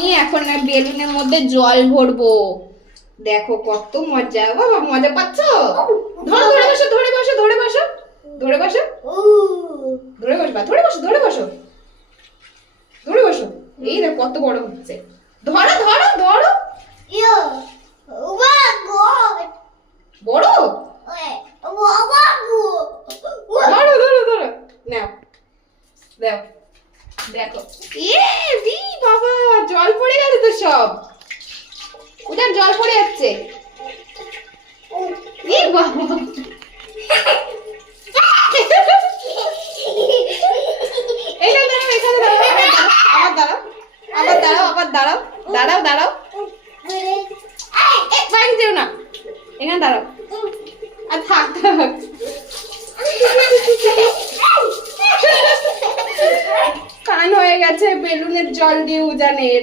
আমি এখন না বেলুনের মধ্যে জল ভরবো। দেখো কত মজা, বাবা মজা পাচ্ছো? ধরো ধরে বসো ধরে বসো ধরে বসো ধরে বসো ধরে বসবা ধরে বসো ধরে বসো ধরে বসো। এই দেখো কত বড় হচ্ছে। ধরো ধরো ধরো। বড় ধরো ধরো ধরো নাও দাও। দেখো বাবা জল পড়ে গেল তো সব। উদার জল পড়ে যাচ্ছে। বাবা এখানে দাঁড়াও এখানে দাঁড়াও আবার দাঁড়াও আবার দাঁড়াও দাঁড়াও দাঁড়াও বাইরে যেও না এখানে দাঁড়াও। আর থাক থাক কান হয়ে গেছে বেলুনের জল দিয়ে উজানের।